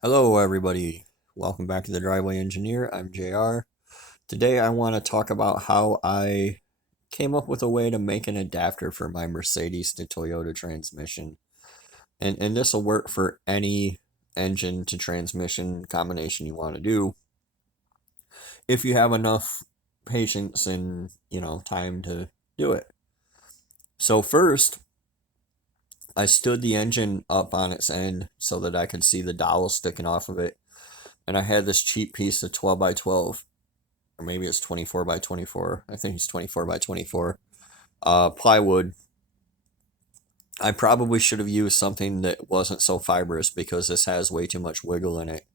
Hello, everybody. Welcome back to the Driveway Engineer. I'm JR. Today, I want to talk about how I came up with a way to make an adapter for my Mercedes to Toyota transmission. And this will work for any engine to transmission combination you want to do if you have enough patience and, time to do it. So first, I stood the engine up on its end so that I could see the dowel sticking off of it. And I had this cheap piece of 12 by 12, or maybe it's 24 by 24. I think it's 24 by 24 plywood. I probably should have used something that wasn't so fibrous because this has way too much wiggle in it.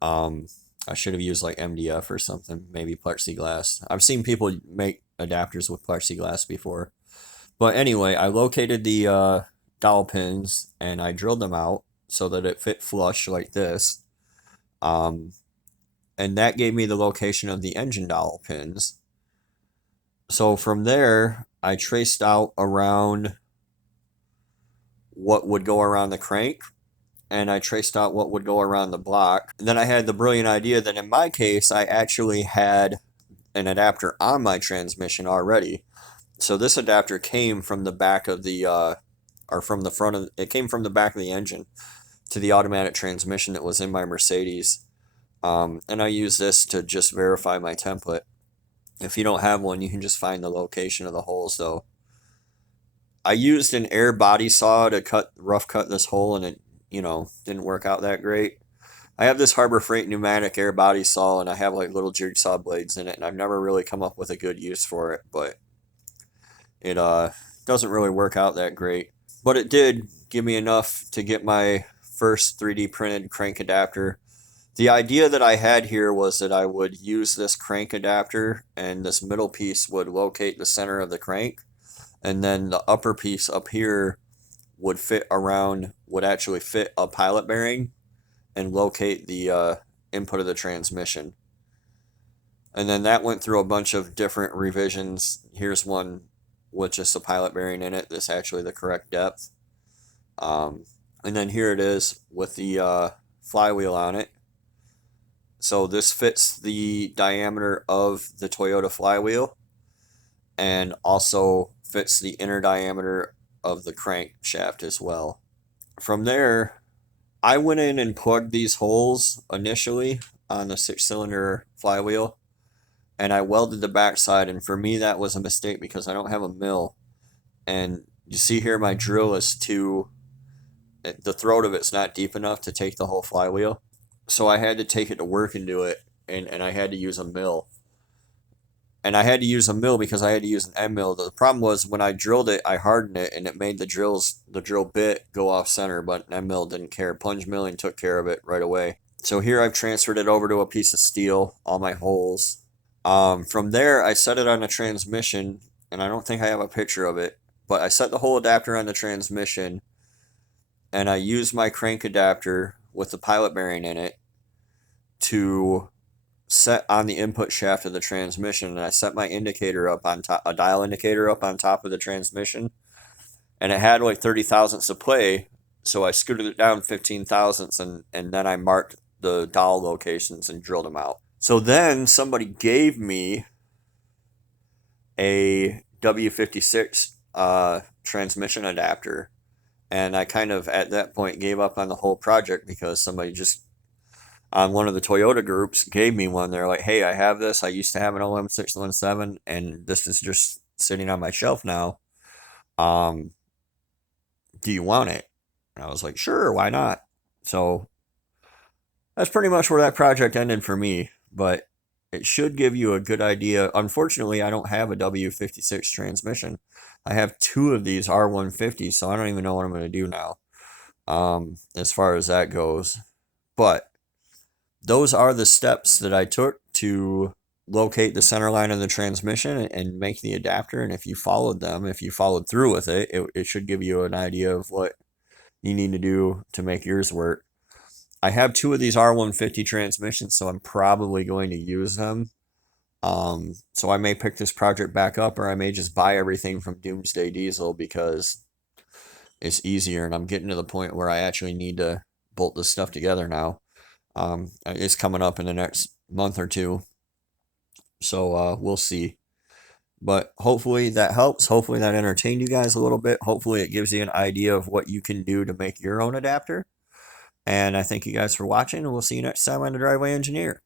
Um, I should have used like MDF or something, maybe plexiglass. I've seen people make adapters with plexiglass before. But anyway, I located the dowel pins and I drilled them out so that it fit flush like this. Um, and that gave me the location of the engine dowel pins. So from there, I traced out around what would go around the crank, and I traced out what would go around the block. And then I had the brilliant idea that in my case, I actually had an adapter on my transmission already. So this adapter came from the back of the, or from the front of, it came from the back of the engine to the automatic transmission that was in my Mercedes. And I use this to just verify my template. If you don't have one, you can just find the location of the holes though. I used an air body saw to rough cut this hole and it, didn't work out that great. I have this Harbor Freight pneumatic air body saw and I have like little jigsaw blades in it and I've never really come up with a good use for it, but it doesn't really work out that great. But it did give me enough to get my first 3D printed crank adapter. The idea that I had here was that I would use this crank adapter and this middle piece would locate the center of the crank, and then the upper piece up here would actually fit a pilot bearing and locate the input of the transmission. And then that went through a bunch of different revisions. Here's one with just a pilot bearing in it that's actually the correct depth. And then here it is with the flywheel on it. So this fits the diameter of the Toyota flywheel and also fits the inner diameter of the crankshaft as well. From there, I went in and plugged these holes initially on the 6-cylinder flywheel and I welded the backside, and for me that was a mistake because I don't have a mill. And you see here my drill is the throat of it's not deep enough to take the whole flywheel. So I had to take it to work and do it, and I had to use a mill. And I had to use a mill because I had to use an end mill. The problem was when I drilled it, I hardened it, and it made the drill bit go off center, but an end mill didn't care. Plunge milling took care of it right away. So here I've transferred it over to a piece of steel, all my holes. From there, I set it on a transmission, and I don't think I have a picture of it, but I set the whole adapter on the transmission, and I used my crank adapter with the pilot bearing in it to set on the input shaft of the transmission, and I set my indicator up on top, a dial indicator up on top of the transmission, and it had like 30 thousandths of play, so I scooted it down 15 thousandths, and then I marked the dowel locations and drilled them out. So then somebody gave me a W56 transmission adapter, and I kind of at that point gave up on the whole project because somebody just on one of the Toyota groups gave me one. They're like, hey, I have this. I used to have an OM617 and this is just sitting on my shelf now. Um, do you want it? And I was like, sure, why not? So that's pretty much where that project ended for me, but it should give you a good idea. Unfortunately, I don't have a W56 transmission. I have two of these R150s, so I don't even know what I'm going to do now as far as that goes. But those are the steps that I took to locate the center line of the transmission and make the adapter. And if you followed them, if you followed through with it, it should give you an idea of what you need to do to make yours work. I have two of these R150 transmissions, so I'm probably going to use them. So I may pick this project back up, or I may just buy everything from Doomsday Diesel because it's easier, and I'm getting to the point where I actually need to bolt this stuff together now. It's coming up in the next month or two. So we'll see. But hopefully that helps. Hopefully that entertained you guys a little bit. Hopefully it gives you an idea of what you can do to make your own adapter. And I thank you guys for watching, and we'll see you next time on The Driveway Engineer.